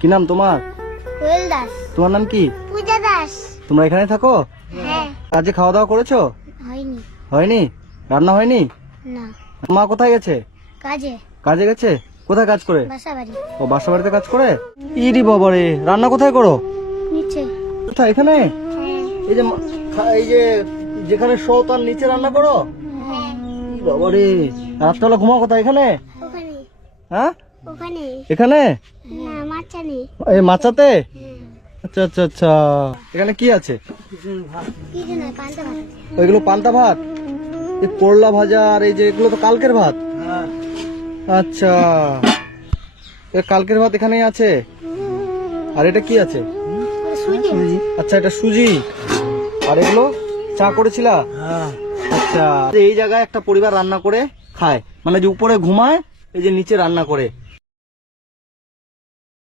কি নাম তোমার? কোয়েল দাস। তোমার নাম কি? পূজা দাস। তোমরা এখানে থাকো? হ্যাঁ। আজকে খাওয়া দাওয়া করেছো? হয়নি। হয়নি? রান্না হয়নি? না। মা কোথায় গেছে? কাজে। কাজে গেছে? কোথায় কাজ করে? বাসা বাড়ি। ও বাসা বাড়িতে কাজ করে? ইরি বাবা রে, রান্না কোথায় করো? নিচে। কোথায়? এখানে? হ্যাঁ। এই যে এই যে যেখানে শো তার নিচে রান্না করো? হ্যাঁ। ই বাবা রে, রাতবেলা ঘুমাও কোথায়? এখানে? ওখানে। হ্যাঁ, ওখানে। এখানে না, মাচা নেই। এই মাচাতে? হ্যাঁ। আচ্ছা আচ্ছা আচ্ছা। এখানে কি আছে? কিছু না, পান্তা ভাত আছে। ওইগুলো পান্তা ভাত, এই করলা ভাজা, আর এই যে এগুলো তো কালকের ভাত। আচ্ছা, এ কালকের ভাত এখানেই আছে। আর এটা কি আছে? সুজি। আচ্ছা, এটা সুজি। আর এগুলো চা করেছিলা? আচ্ছা, এই জায়গায় একটা পরিবার রান্না করে খায়, মানে যে উপরে ঘুমায়, এই যে নিচে রান্না করে।